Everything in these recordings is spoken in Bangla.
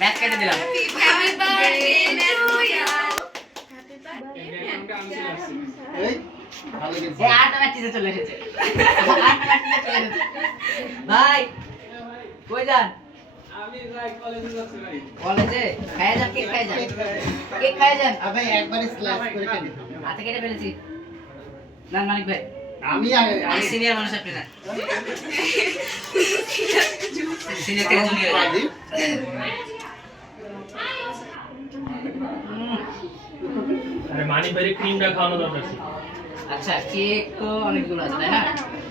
ম্যাচ কেটে দিলাম। Happy birthday to you. এই ভালো গেছে। এই আটটা ম্যাচে চলে এসেছে। ভাই কই যান? আমি যাই কলেজে যাচ্ছি ভাই। কলেজে খায় যান, কেক খায় যান, কেক খায় যান। আবে একবারে স্লাইস করে কেটে দিও। হাতে কেটে ফেলেছি। না মানিক ভাই, আমি আমি সিনিয়র মানুষ, আপনি না সিনিয়র থেকে জুনিয়র। আরে মানি ভাইরে ক্রিমটা খাওয়ানো দরকার ছিল। আচ্ছা কেক তো অনেকগুলো আছে তাই না?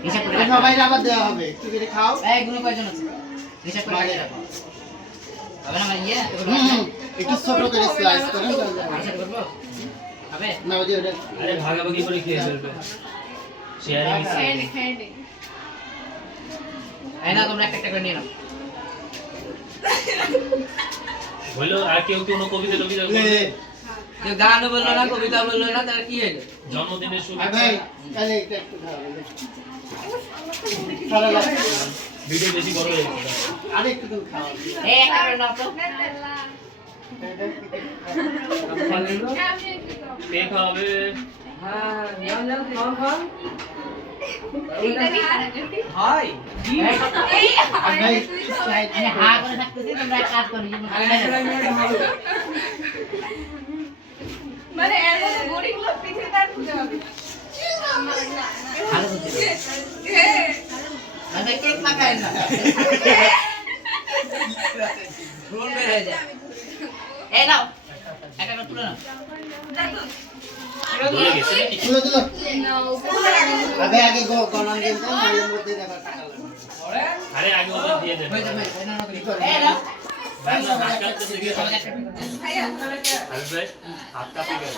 হিসাব করে রাখো। সবাই আবার দেওয়া হবে, একটু করে খাও। এইগুলো কয়জন আছে? হিসাব করে রাখো। হবে না ভাই? ইয়ে একটু ছোট করে স্লাইস করে হিসাব করবো হবে না ওই যে ওটা আরে ভাগাভাগি করে খেয়ে ফেলবে। Sharing is caring. এই না, তোমরা একটা একটা করে নিয়ে নাও। হইলো আর কেউ কোনো কবিতা টবিতা লে বলবে? কেউ গানও বললো না, কবিতা বললো না, তাহলে কি হলো? জন্মদিনের আর শুভেচ্ছা। ভাই তাহলে এটা একটু খাও। ভালো লাগে। ভিডিও বেশি বড় হয়ে গেছে। আরে একটু তুমি খাও। এই একটা করে নাও তো। কে খাওয়াবে? হ্যাঁ, যাও যাও, খাও খাও। হয় কি? আর ভাই স্লাইস আমি হা করে থাকতেছি, তোমরা এক কাজ করো। মানে এর মধ্যে বোরিং লোক পিছিয়ে তার খুঁজে পাবে। ভালো বুদ্ধি। ভাই কেক মাখায় না। ড্রোন বের হয়ে যায়। এই নাও, একটা করে তুলে নাও। ভুলে গেছে নাকি? তুলো তুলো। আগে আগে গণন দিন তো নালের মধ্যে দেবার টাকা লাগবে। আরে আগে ওদের দিয়ে দেবে। হয়ে যাবে, এই নাও করি। এই নাও। ভাই, হাত কাঁপতেছে কি? ভাইয়া আরে ভাই, হাত কাঁপে গেল।